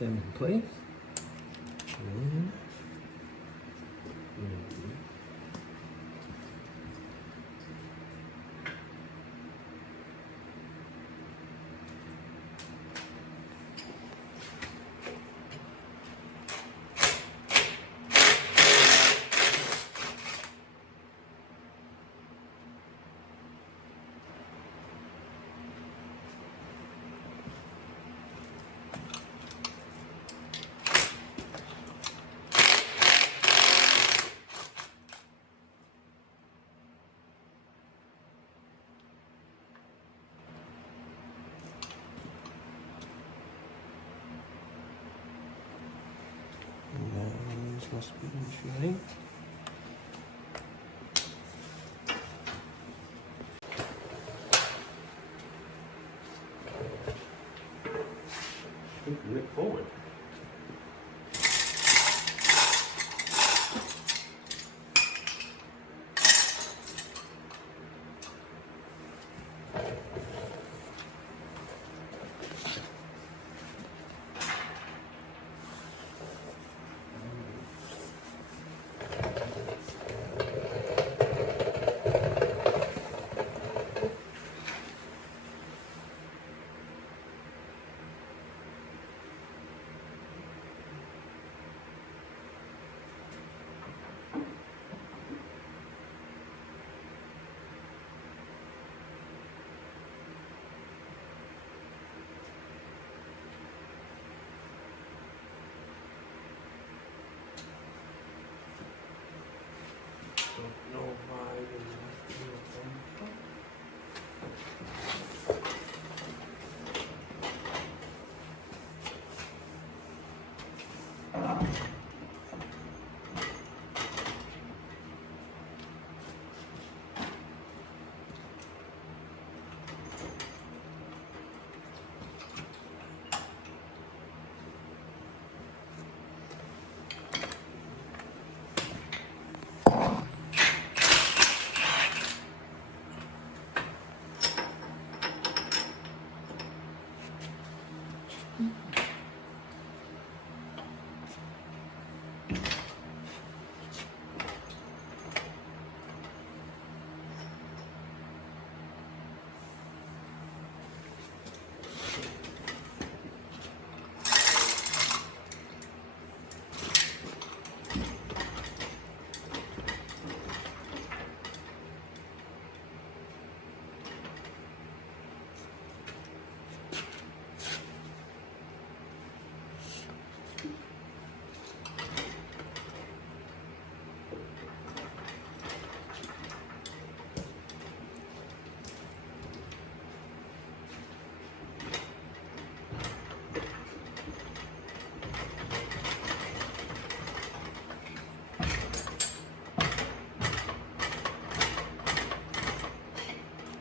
them in place. And these must be shooting. Look forward. Don't know why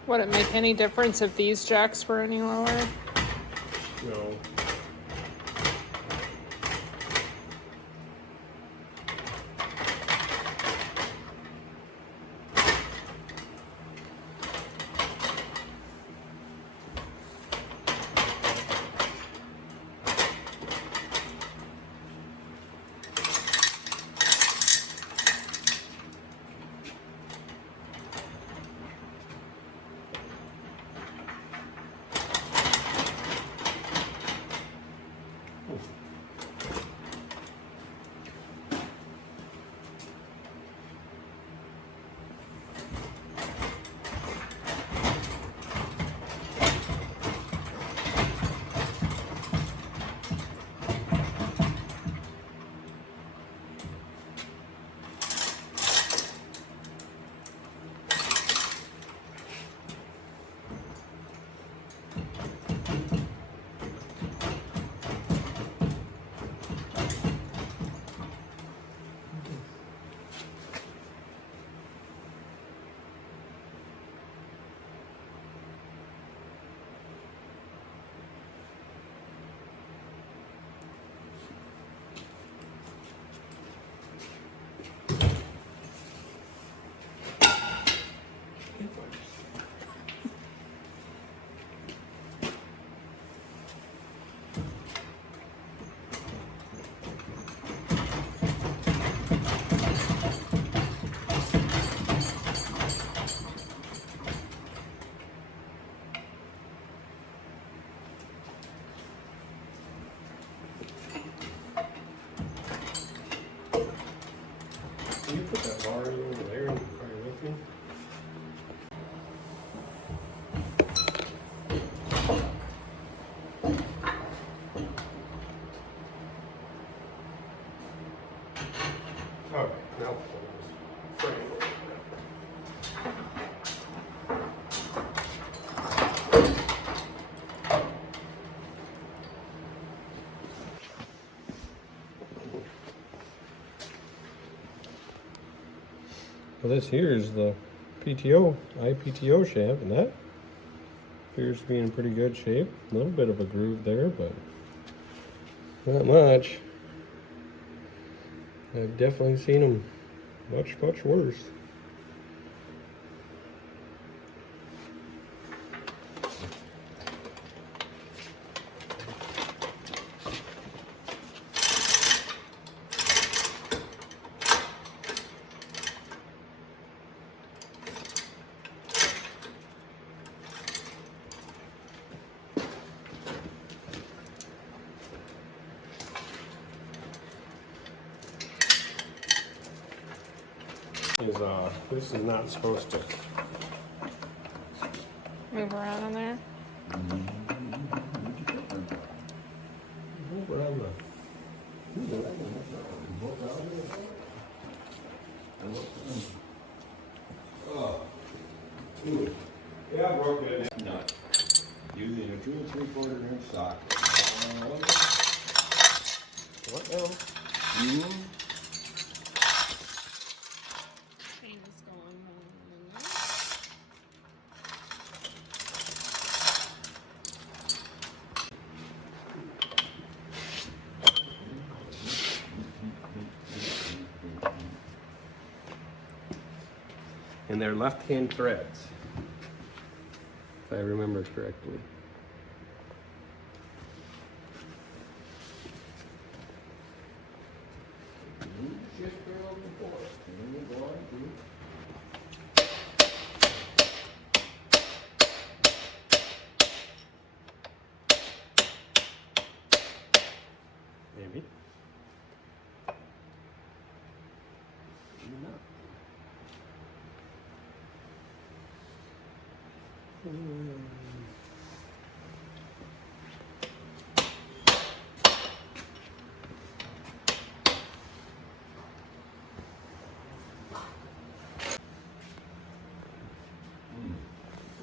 Would it make any difference if these jacks were any lower? no. put that bar in over there and bring it with me? Okay, now frame it. Well, this here is the IPTO shaft, and that appears to be in pretty good shape. A little bit of a groove there, but not much. I've definitely seen them much, much worse. This is not supposed to Move around in there. move around Yeah, I broke it. Nut. Using a 2 3/4 inch socket. What now? Things going on. And they're left-hand threads, if I remember correctly. Just barrel before. And then we'll go on to Maybe. Maybe not.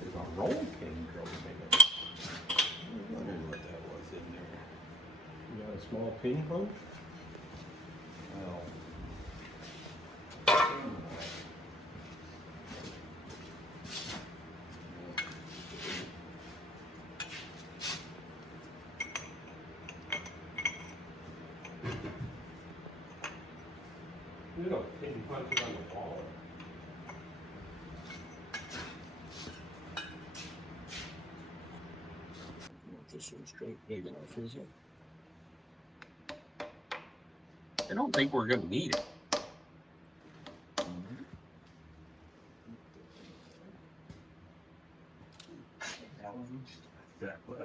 there's a roll pin drove in it. I was wondering what that was in there. You got a small pin punch? Well, You know, pin punches on the wall. this one's straight big enough, is it? I don't think we're gonna need it. Exactly.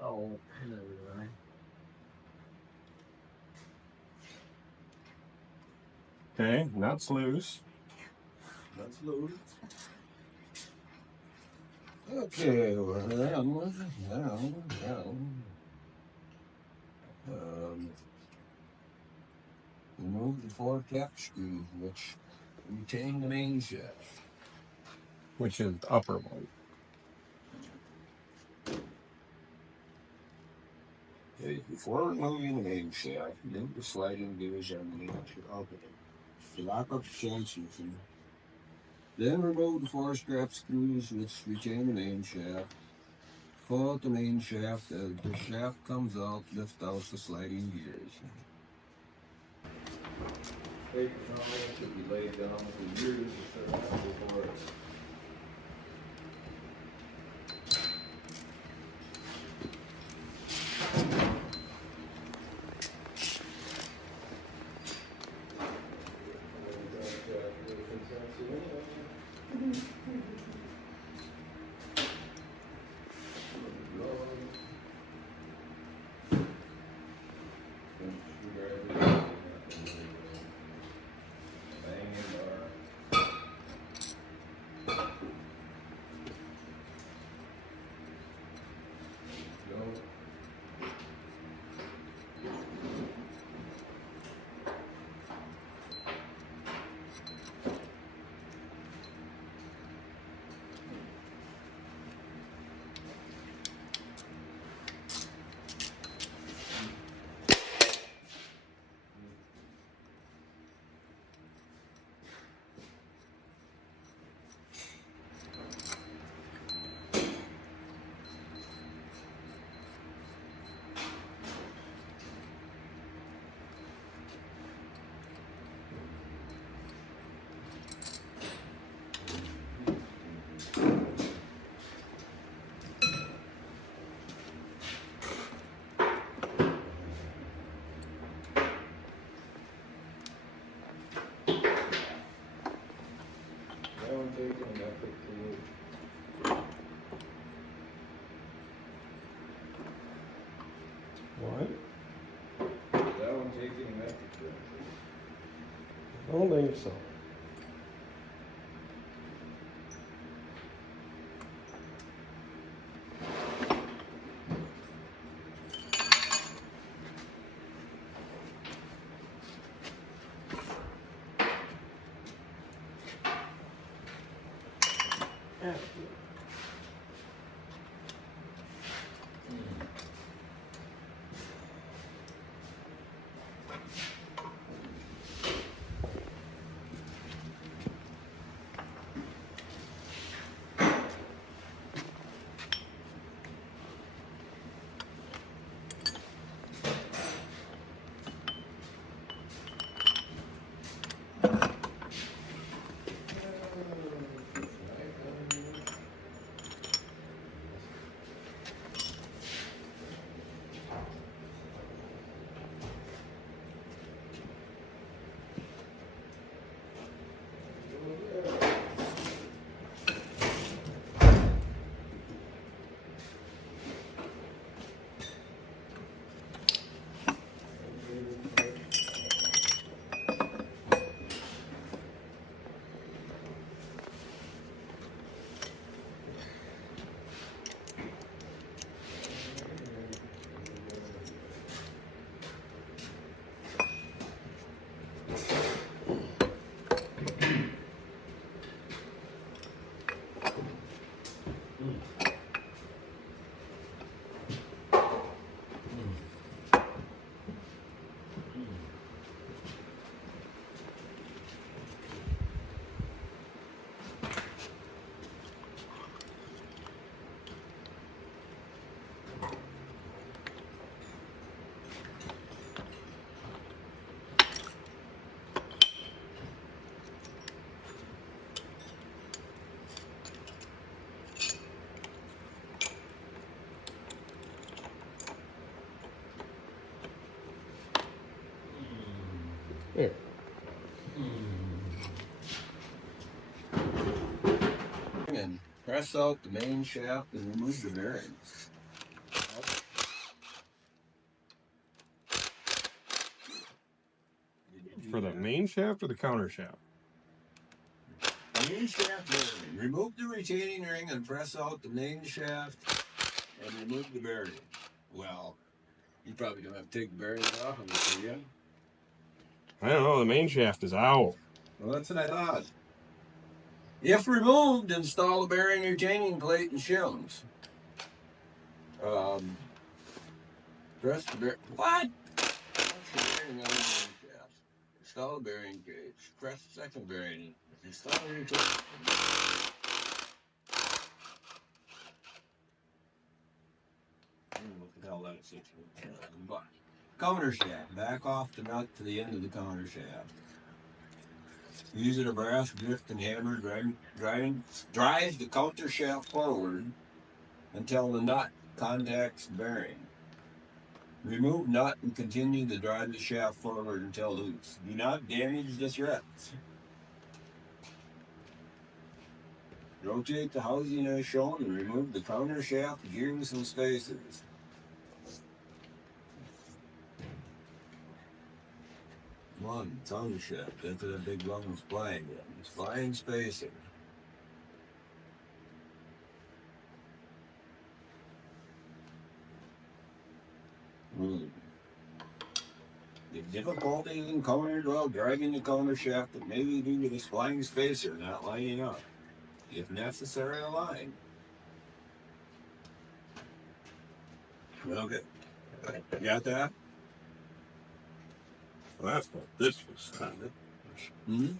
Oh, right. Okay, nuts loose. Let's load it. Okay, well, remove the 4 cap screws which retain the main shaft. Which is the upper one. Okay, before removing the main shaft, remove the sliding gears on the opening to lock up the transmission. Then remove the 4 strap screws which retain the main shaft. Pull out the main shaft. As the shaft comes out, lift out the sliding gears. Paper towel should be laid down for years to set up before it's one taking an effort to move? What? Is that one taking an effort to? I don't think so. Yeah. There. And press out the main shaft and remove the bearings. For the main shaft or the counter shaft? Main shaft bearing. Remove the retaining ring and press out the main shaft and remove the bearing. Well, you probably don't have to take the bearings off of it, do you? I don't know, the main shaft is out. Well, that's what I thought. If removed, install the bearing retaining plate and shims. Press the bearing. What? Press the bearing on the main shaft. Install the bearing gauge. Press the second bearing. Install the retaining. What the hell that is? But Countershaft. Back off the nut to the end of the countershaft. Using a brass drift and hammer drive the countershaft forward until the nut contacts the bearing. Remove nut and continue to drive the shaft forward until loose. Do not damage the threads. Rotate the housing as shown and remove the countershaft gears and spacers. Come on, countershaft into the big long spline. Spline spacer. The difficulties encountered while driving the countershaft may be due to the spline spacer not lining up. If necessary, align. Okay. You got that? Well, that's what this was. Hmm?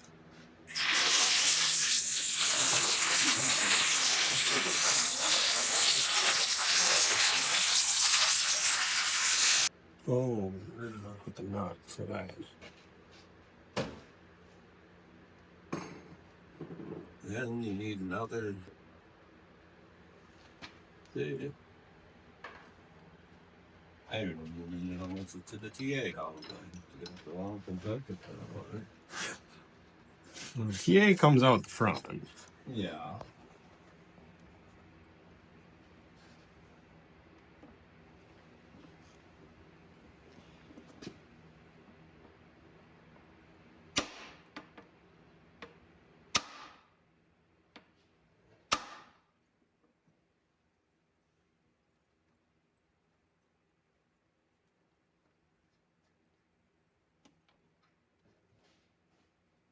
Oh, where did I put the nut for that? Then you need another. See, I don't know if it's to the TA all the time. The long Kentucky. The TA comes out the front. Yeah.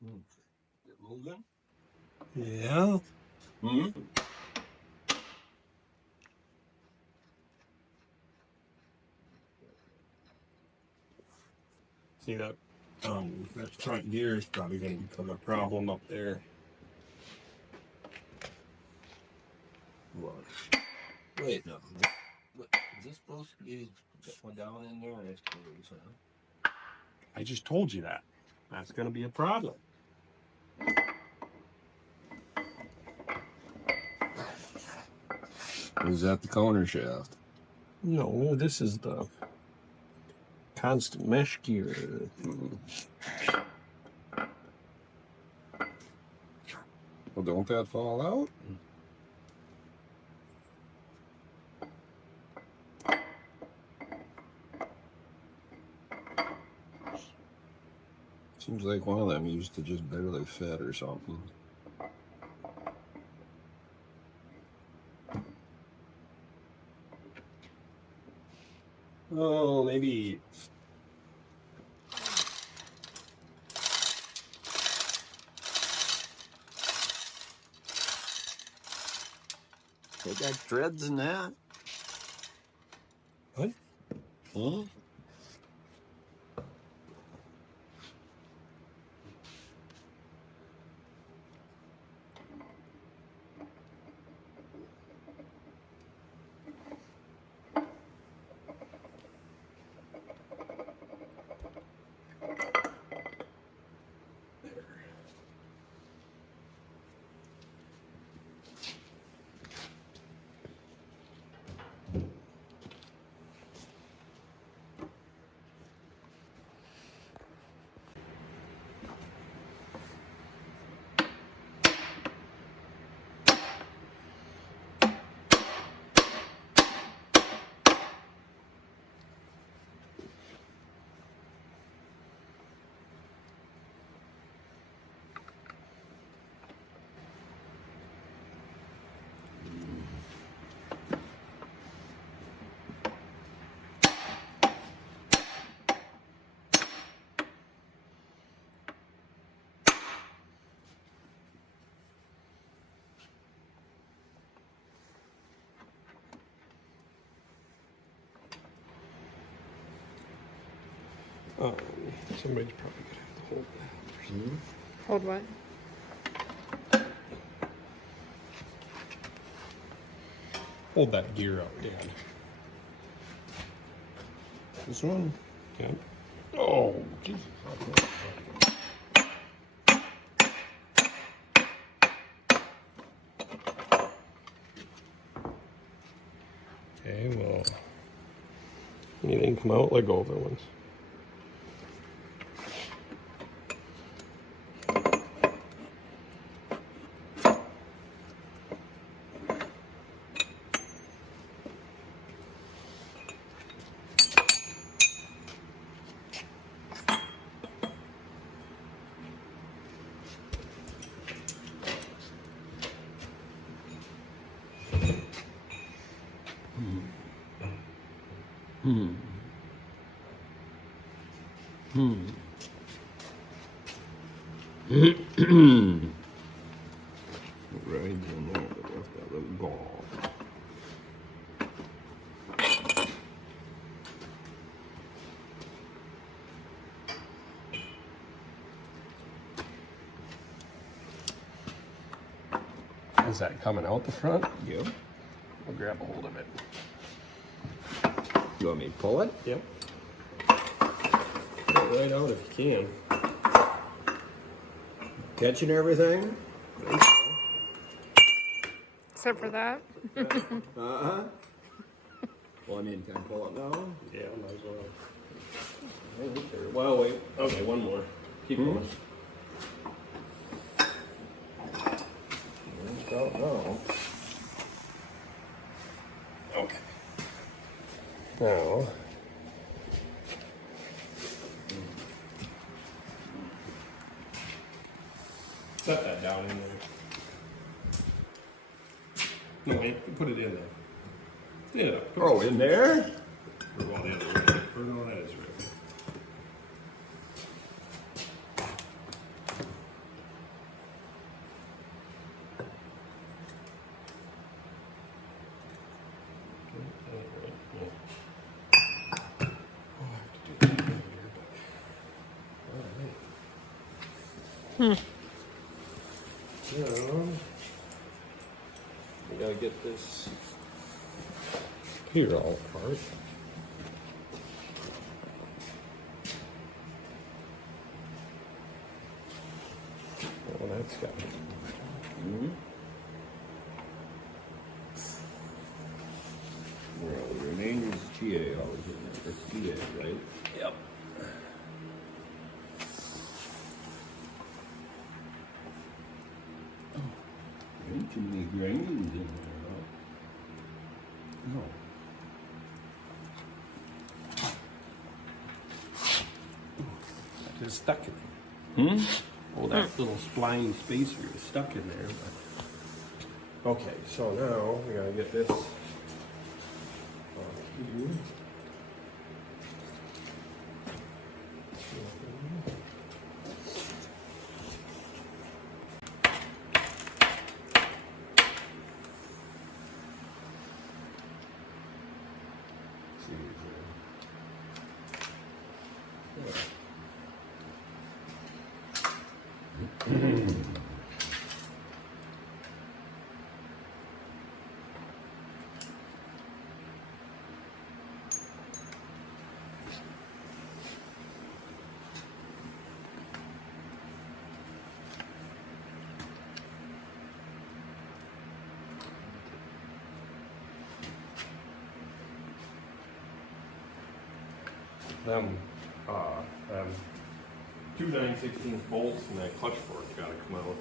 Get moving. Yeah. Hmm. See that? That front gear is probably going to become a problem up there. What? Wait, no. What, is this supposed to be one down in there? That's close, huh? I just told you that. That's going to be a problem. Is that the countershaft? No, this is the constant mesh gear. Well, don't that fall out? Seems like one of them used to just barely fit or something. Oh, maybe. They got threads in that? What? Huh? Somebody's probably going to have to hold that. Hmm? Hold what? Hold that gear out, Dan. This one? Yeah. Oh, Jesus. Okay, well, anything come out like over ones. Hmm. Right in there, with that little ball. Is that coming out the front? Yep. I'll grab a hold of it. You want me to pull it? Yep. Pull it right out if you can. Catching everything? Except for that. Uh-huh. Well, I mean, can I pull it now? Yeah, might as well. Well, wait. Okay, one more. Keep going. out now. Okay. Now, set that down in there. No, wait, put it in there. Yeah. Oh, in there? Put it all in there. Put it all that is right. So, we gotta get this here all apart. Oh, that's got it. Well, the remainder is TA always in there. It's TA, right? Yep. Ain't too many grains in there. No. It's stuck in there. Hmm? Oh, that little spline spacer is stuck in there. But... Okay, so now we gotta get this off here. Them 2 9/16 bolts and that clutch fork gotta come out.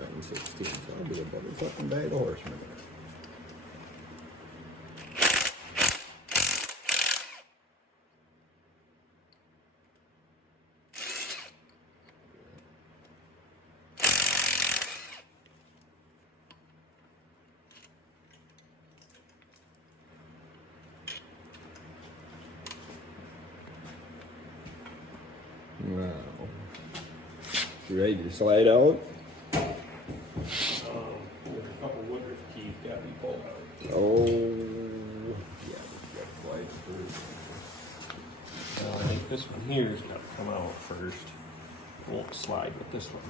That was 16, so I'll be a better fucking bag of horsemen. Wow. You ready to slide out? There's a couple Woodruff keys gotta be pulled out. Oh, yeah, we got slide through. I think this one here's gotta come out first. Won't slide with this one.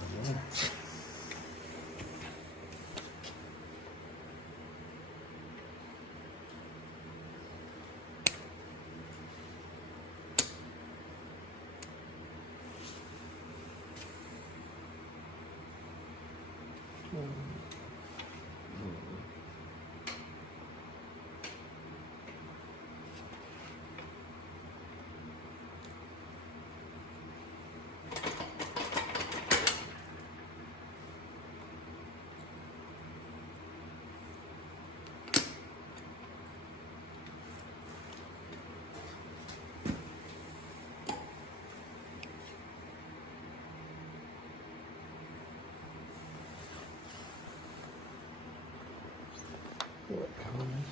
What color is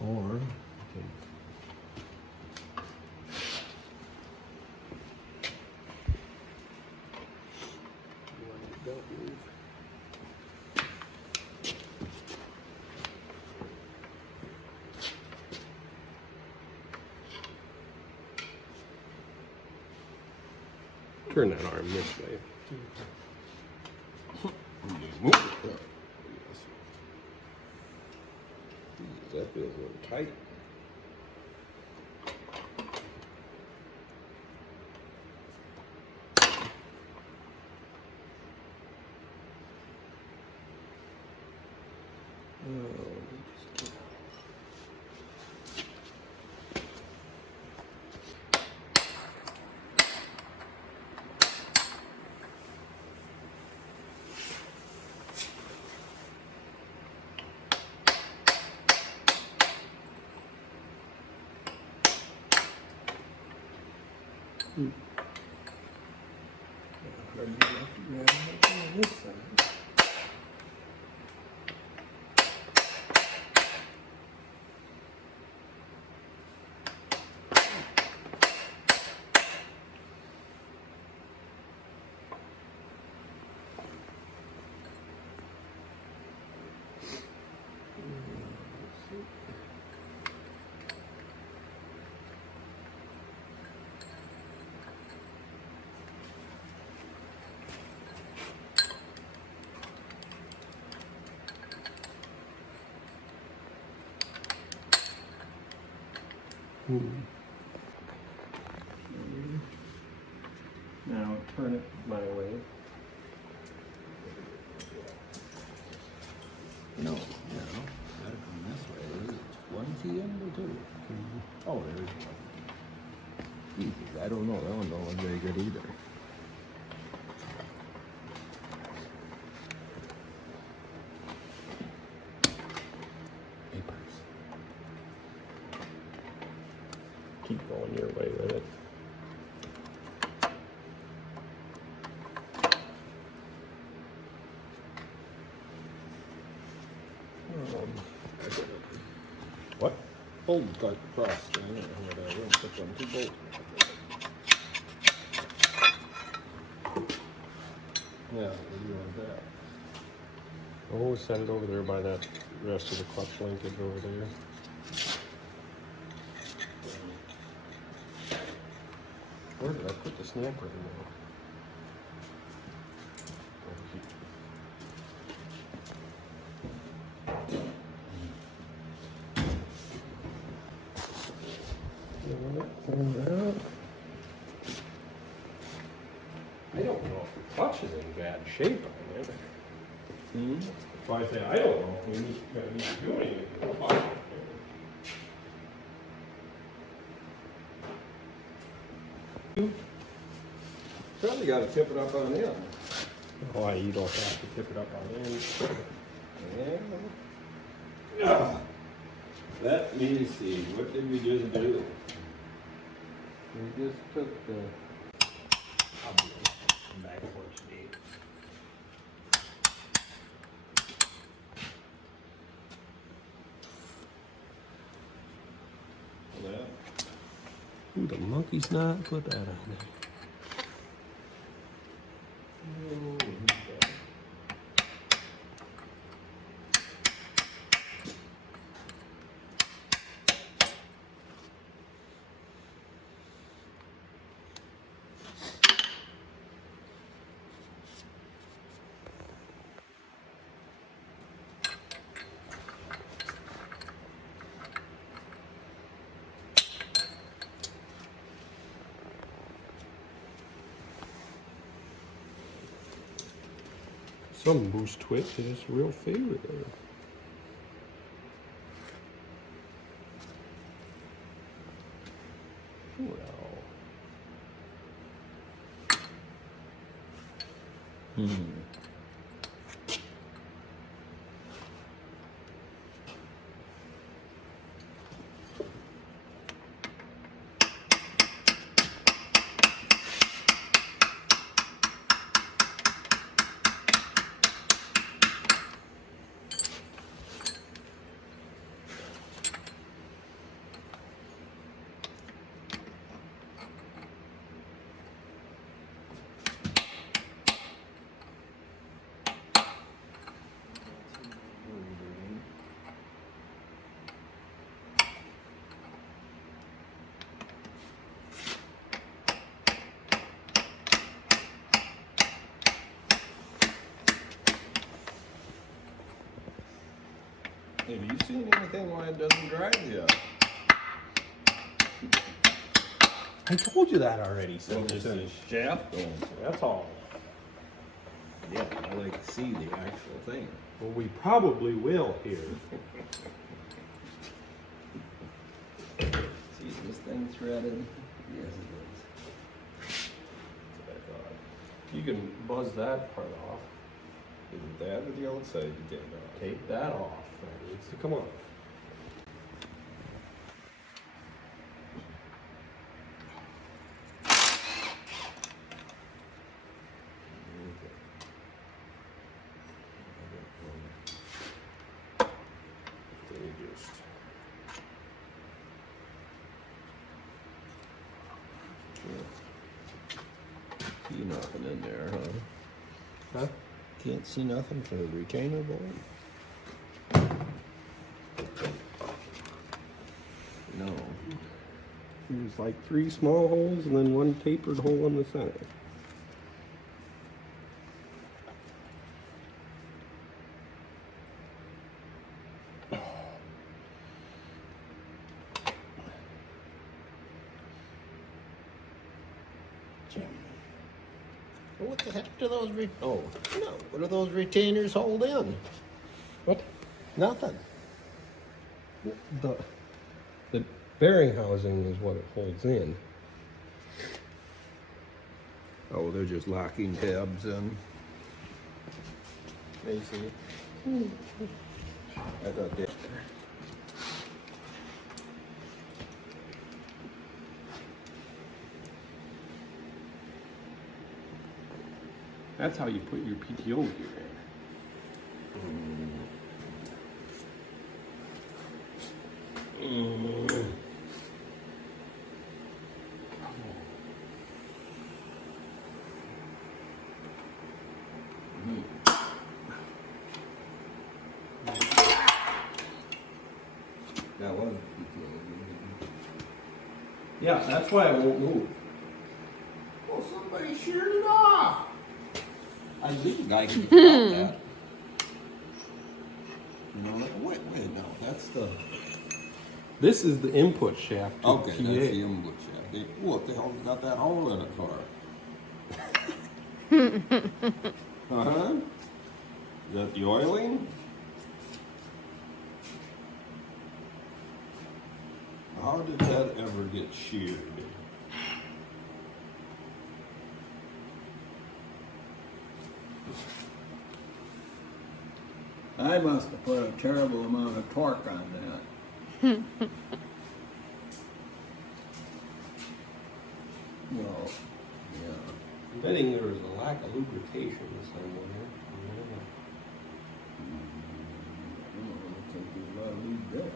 Or turn that arm this way. tight. This side. Now turn it my way. No, gotta come this way. There's one key in or two? Oh, there's one. Easy. I don't know. That one don't look very good either. Papers. Keep going your way with it. What? Bolt got crossed. I don't know what I will put on two bolts. Yeah, what do you want that? Oh, set it over there by that rest of the clutch linkage over there. Where did I put the snap ring now? I don't know if the clutch is in bad shape on it. So I say, I don't know if we need to do anything to the clutch. Probably got to tip it up on in. Why you don't have to tip it up on in. Yeah. Let me see. What did we just do? We just took the. I'll be backwards, Dave. Who the monkey's not put that on there? Some boost twit is a real favorite there. Well. Have you seen anything why it doesn't drive yet? I told you that already. So There's a shaft going. that's all. Yeah, I like to see the actual thing. Well, we probably will here. See, is this thing threaded? Yes, it is. That's what I thought. You can buzz that part off. Is it that or the outside you take it off? Take that off. That needs to come on. See nothing in there, huh? Huh? Can't see nothing for the retainer bolt? No. There's like 3 small holes and then 1 tapered hole in the center. What the heck do those no, what do those retainers hold in? What? Nothing. The bearing housing is what it holds in. Oh, they're just locking tabs in. They see. I thought they. That's how you put your PTO gear in. That was a PTO gear. Yeah, that's why it won't move. Well, somebody sheared it off. I think I can figure that. No, wait, no, that's the. This is the input shaft. To Okay, TA. that's the input shaft. What the hell got that hole in it for? Uh-huh. Is that the oiling? How did that ever get sheared? I must have put a terrible amount of torque on that. Well, yeah. I'm betting there was a lack of lubrication somewhere. I don't think there's a lot of lead there.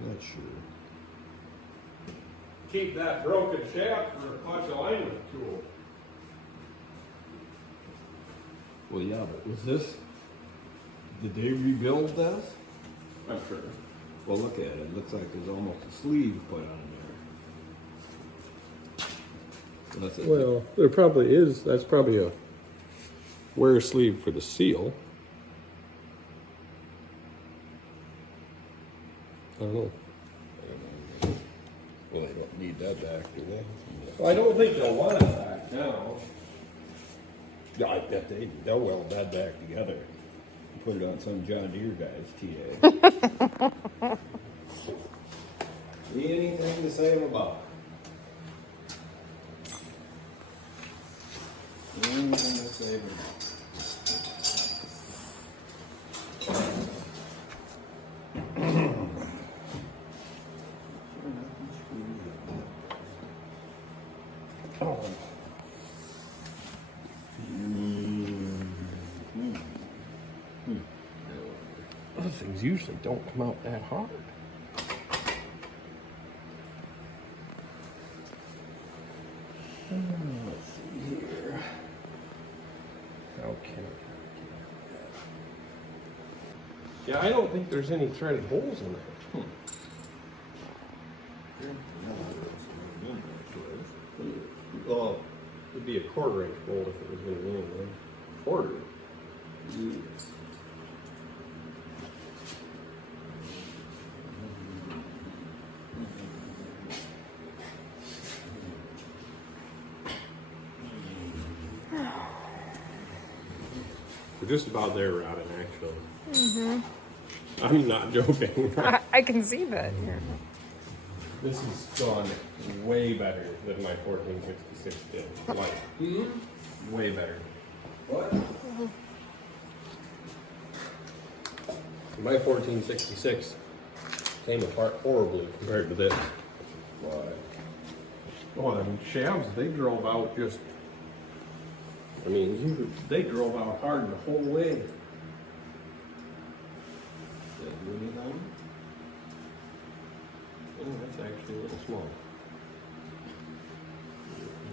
Not sure. Keep that broken shaft for a clutch alignment tool. Well, yeah, but was this, did they rebuild this? I'm sure. Well, look at it. It looks like there's almost a sleeve put on there. So that's it. Well, there probably is. That's probably a wear sleeve for the seal. I don't know. Well, they don't need that back, do they? Well, I don't think they'll want it back now. Yeah, I bet they'll weld that back together and put it on some John Deere guy's TA. Anything to say about it? Anything to say about it? Other things usually don't come out that hard. Let's see here. How can Yeah, I don't think there's any threaded holes in there. Well, it'd be a 1/4 inch bolt if it was going to be in there. 1/4. We're just about there, Robin, actually. I'm not joking. I can see that. This has gone way better than my 1466 did. Like, way better. What? My 1466 came apart horribly compared to this. Why? Oh, them shafts, they drove out just, I mean, they drove out hard the whole way. Did that do anything? Oh, that's actually a little small.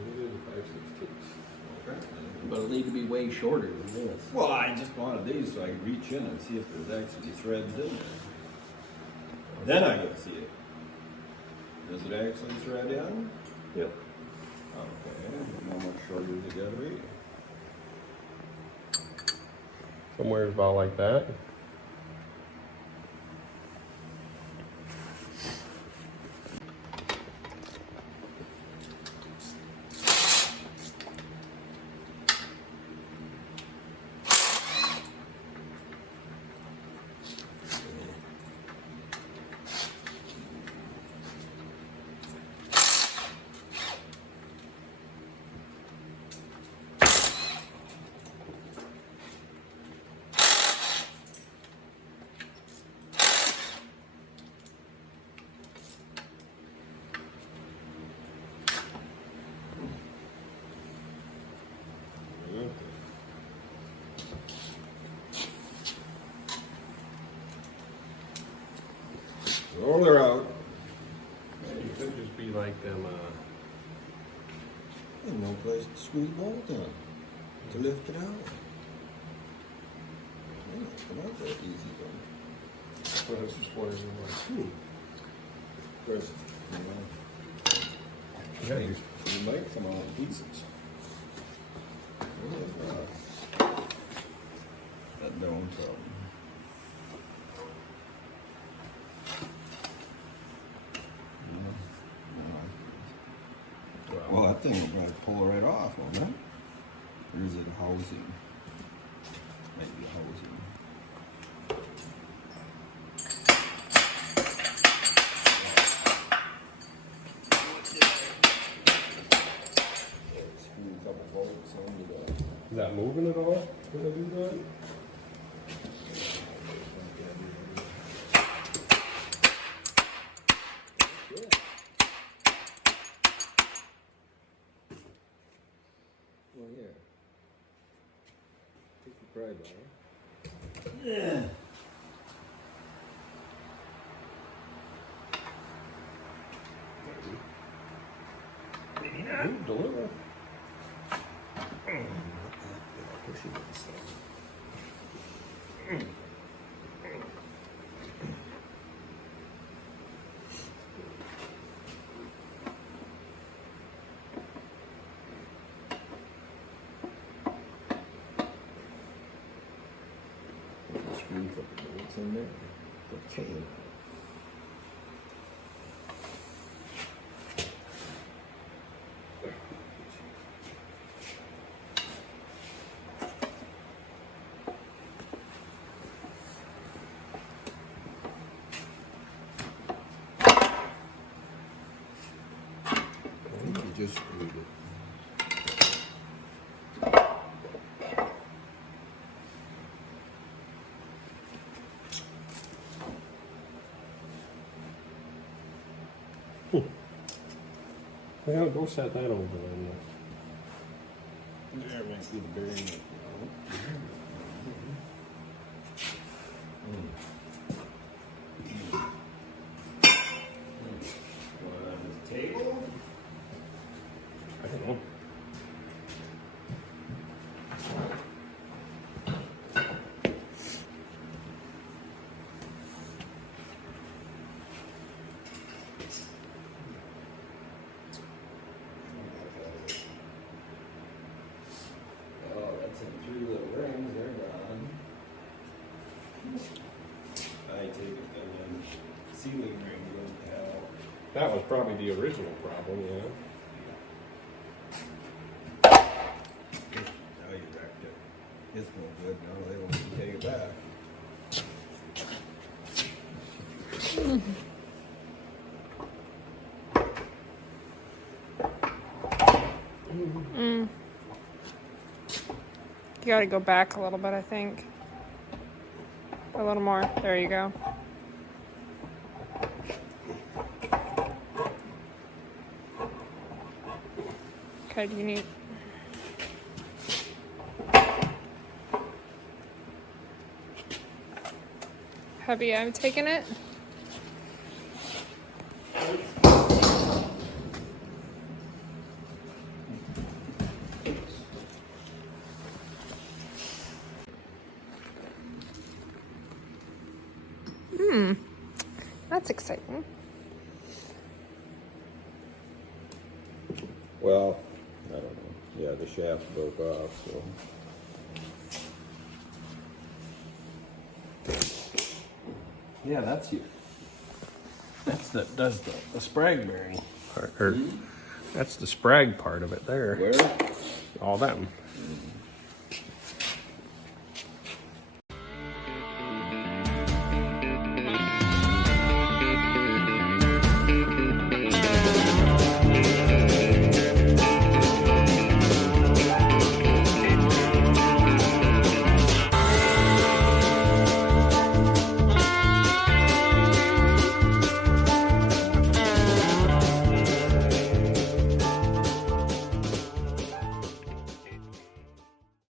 Maybe the 5/16. But it'll need to be way shorter than this. Well, I just wanted these so I could reach in and see if there's actually threads in there. Then I can see it. Does it actually thread in? Yep. Okay. How much shorter does it gotta be? Somewhere about like that. Roll her out. It could just be like them, There's no place to screw the bolt in to lift it out. Come out that easy though. I was just wondering, like, Chris, yeah, you you might come out in pieces. That don't tell me. Well, that thing will probably pull right off, won't it? Or is it a housing? Might be a housing. Screw a couple bolts onto the. Is that moving at all when I do that? Well, yeah. Take the pry bar. Yeah. Moved a little. Screw a couple bolts in there. Put the chain. You just screwed it. Yeah, go set that over then. There might be the bearing. Table? I don't know. sealing ring goes to hell. That was probably the original problem, yeah. Now you wrecked it. It's no good now. They won't even take it back. You gotta go back a little bit, I think. A little more. There you go. Okay, do you need... Heavy, I'm taking it. That's exciting. Well, I don't know. Yeah, the shaft broke off, so. Yeah, that's you. That's the sprag bearing. Or, that's the sprag part of it there. Where? All them.